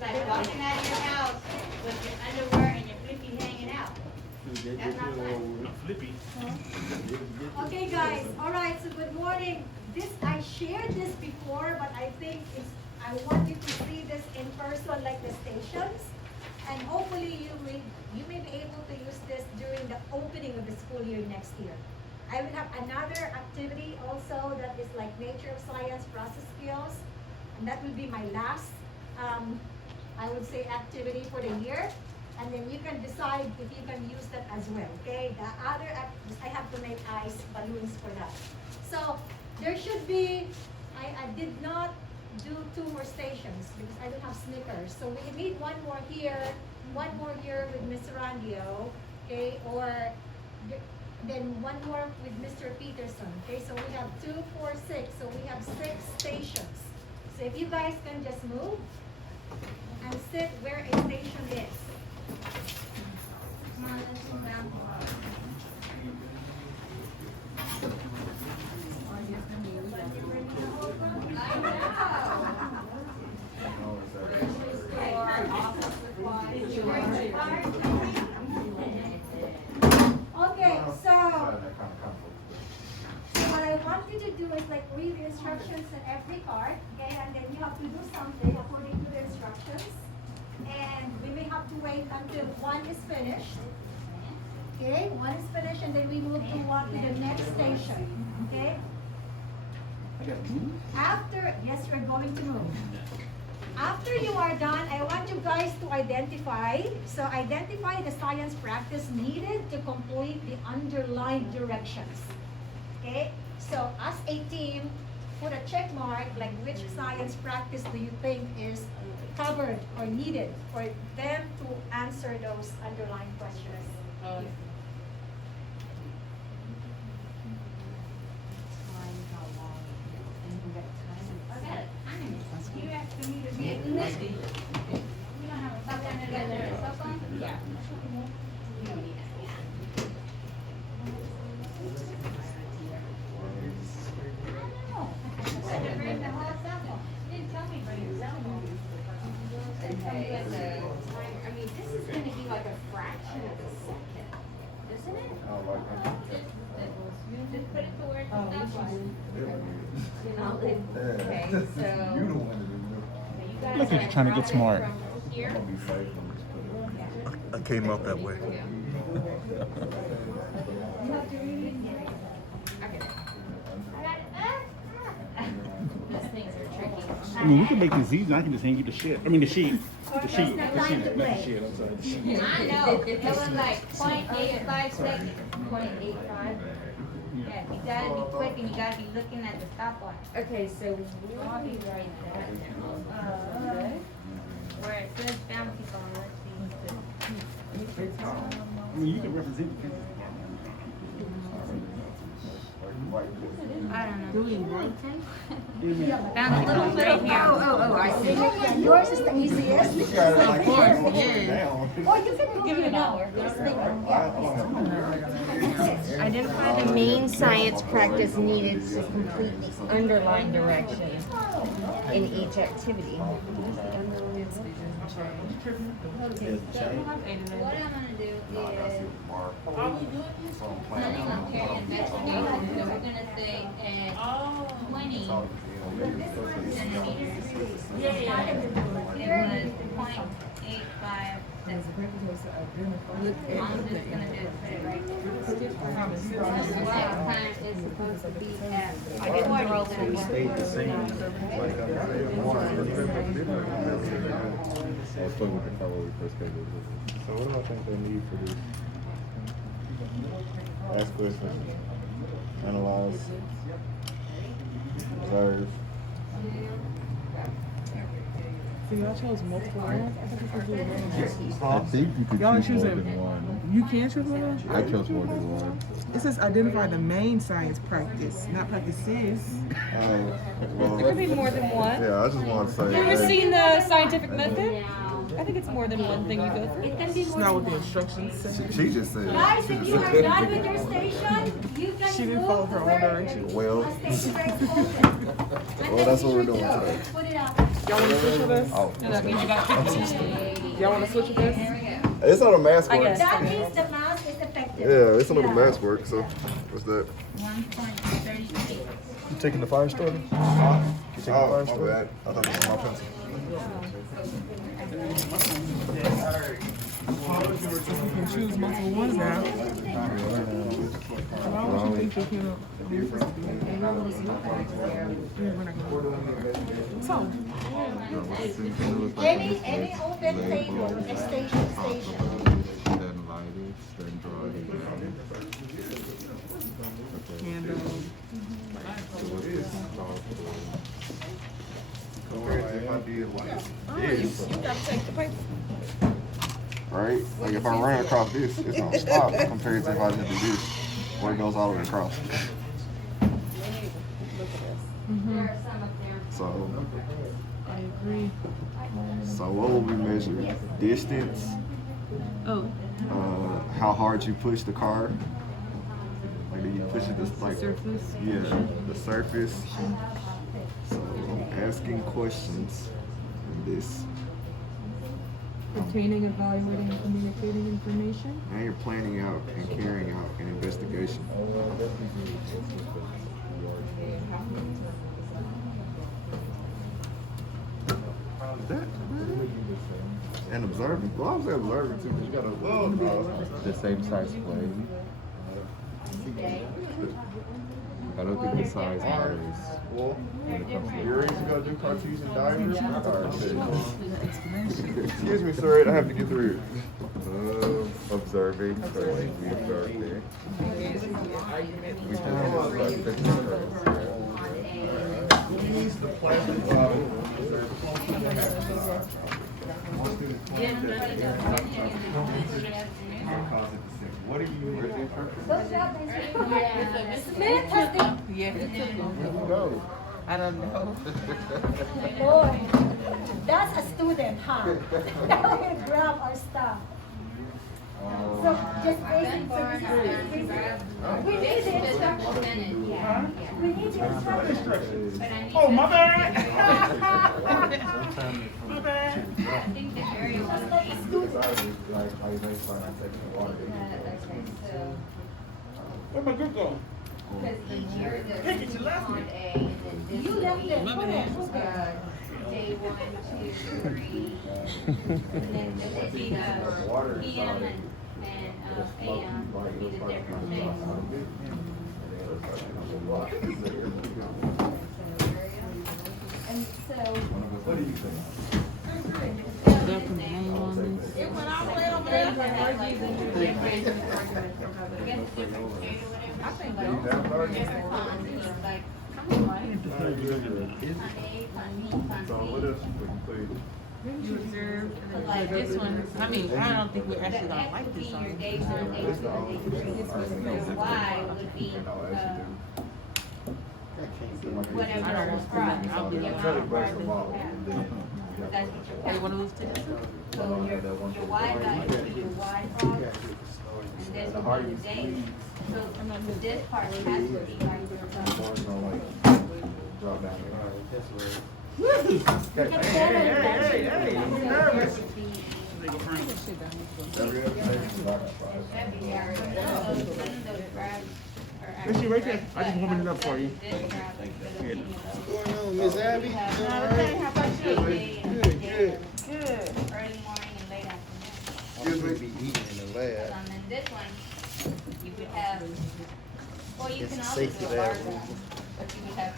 It's like walking out of your house with your underwear and your flippy hanging out. That's not fun. Flippy. Okay, guys. All right. So good morning. I shared this before, but I think I want you to see this in person, like the stations, and hopefully you may be able to use this during the opening of the school year next year. I will have another activity also that is like nature of science, process skills, and that will be my last, I would say, activity for the year. And then you can decide if you can use that as well, okay? The other, I have to make ice balloons for that. So there should be, I did not do 2 more stations because I don't have Snickers. So we need one more here with Mr. Randio, okay? Or then one more with Mr. Peterson, okay? So we have 2, 4, 6. So we have 6 stations. So if you guys can just move and sit where a station is. Come on, let's move down. Okay, so what I want you to do is like read the instructions in every card, okay, and then you have to do something according to the instructions. And we may have to wait until one is finished. Okay, one is finished, and then we move to the next station. Okay? After, yes, you're going to move. After you are done, I want you guys to identify the science practice needed to complete the underlined directions. Okay? So as a team, put a check mark, like which science practice do you think is covered or needed for them to answer those underlying questions. You asked me to be in this. You don't have a cell phone together, a cell phone? Yeah. You don't need that, yeah. I know. I said to bring the whole cell phone. You didn't tell me to bring your cell phone. Okay, so, I mean, this is gonna be like a fraction of a second, isn't it? Just put it to where it's not. You know, okay, so. You guys Look at you trying to get smart. from here. I came out that way. These things are tricky. I mean, we can make this easy. I can just hand you the shit. I mean, the sheet. The sheet. It's The time sheet. to Not the play. shit. I'm sorry. The sheet. I know, it was like 0.85 seconds. 0.85. Yeah, you gotta be quick and you gotta be looking at the stopwatch. Okay, so we'll be right there. Where it says bounty ball, let's see. I mean, you can represent the people. I don't know. Doing Brighton? Found a little right here. Oh, I see. Yeah, yours is the easiest. Of course, yeah. Or you can give it an hour. Identify the main science practice needed to complete the underlined directions in each activity. What I'm gonna do is, planning on care investigation, so we're gonna say at 20 centimeters. It was 0.85 seconds. I'm just gonna do put it right there. What time is supposed to be at? I didn't roll that one. Stayed the same. Like I was saying, I was talking with the fellow we first came to. So what do I think they need for this? Ask questions, analyze, observe. So y'all chose multiple ones? I thought you could do one. I think you could Y'all choose more choosing- than one. You can choose one? I chose more than one. It says identify the main science practice, not practices. Well, There could be more than one. yeah, I just want to say. You ever hey, seen the scientific method? I think it's more than one thing you go through. It can be It's more not than what the one. instructions say. She just said. Guys, she if just you are said- done with your station, you can She didn't move follow to her own where direction. the Well. station is open. And Well, then that's be what we're sure doing to today. Put it out. Y'all want to switch with us? Oh, And that means you got 50. Y'all want to switch with us? it's not a mask I work. guess. That means the mask is effective. Yeah, it's not a Yeah. mask work. So, what's that? 1.38. You taking the fire starter? You taking the fire starter? Bad. I thought this was my pencil. You can choose multiple ones now. Why would you think you can? Yeah, we're not gonna. So, Any open table, a station. Then light it, then draw it down. and Compared to if I did like this, you gotta take the paper. right? Like if I run across this, it's gonna stop compared to if I just do this, where it goes all the way across. So, I agree. so what will we measure? Distance, Oh, how hard you push the car. Like do you push it just like surface. yeah, the surface. So I'm asking questions in this. Obtaining, evaluating, and communicating information. Now you're planning out and carrying out an investigation. And observing. Well, I was observing too, but you gotta. The same size plane. I don't think the size matters. Well, you're ready to go do Cartesian diagrams? Excuse me, sir, I have to get through here. Observing first. We observe there. We just like 50 first. Use the plastic What are you? Where's the instructor? Smith has the, Yeah. Where'd you go? I don't know. Lord, that's a student, huh? That will grab our stuff. So just basic, so this is basic. We need the instruction. We need the instruction. Oh, my bad. I think the area was Just like a student. Where'd my group go? because each year the Pick it, you left me. on A and then this You left week, it. Who there? Who's there? day 1, 2, 3, and then it would be the PM and AM would be the different things. And so. What do you think? You observe, like this one, I mean, I don't think we actually don't like this song. Your days 1, day 2, day 3. Y would be, whatever is from, the amount of carbon you have. That's what you're Hey, one of those tickets? So your Y value would be your Y bar, and this would be the days. So this part has to be like your Drop down Is she right there? I just warming it up for you. What's going on, Miss Abby? Okay, how about you? Good. Early morning and late afternoon. Excuse me. Be eating in the lab. And then this one, you would have, well, you It's can a also safety do a dark lab. one, but you would have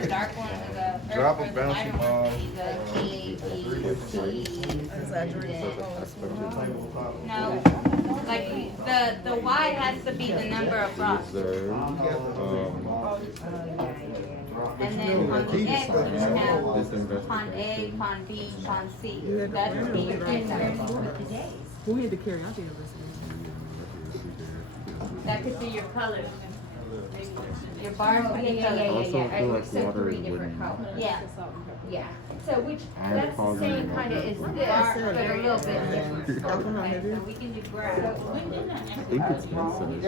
the dark one is a, Drop a or the bouncy lighter ball. one would be the T, no, like the Y has to be the number of frogs. Observe. And then on the X, you This have pond A, pond B, pond C. That would be your day size. Who had to carry out the university? That could be your colors. Your bars would be Also, colors. I feel like water is wooden. Yeah, yeah. So which, And that's the causing same an kind of as effect. this, but a little bit different. So we can do grass. I think it's inside. Would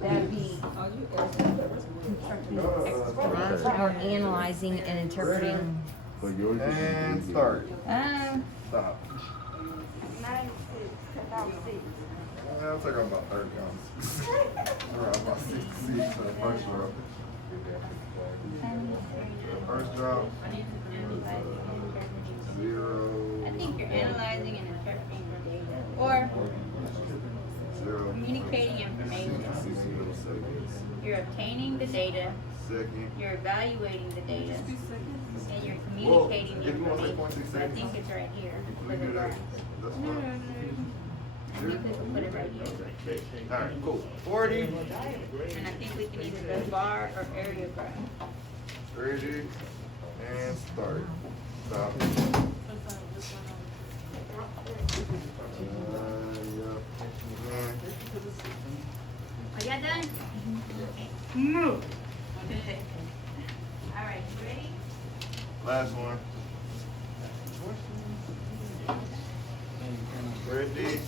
that be or analyzing and interpreting? But yours is And easy. start. Um, Stop. 96, 10,006. It'll take about 30 pounds. Around about 66 for the first row. The first drop. Zero. I think you're analyzing and interpreting the data, or Zero. communicating information. 60 milliseconds. You're obtaining the data, Second. you're evaluating the data, and you're Well, communicating the if you want to say information. 0.6 So I seconds, think it's right here. we For the do that. graph. That's No, no, fine. no. I think we can put it right here. Alright, cool. 40. And I think we can either do bar or area graph. Ready. And start. Stop. Yep. Are y'all done? Move. All right, you ready? Last one. Ready.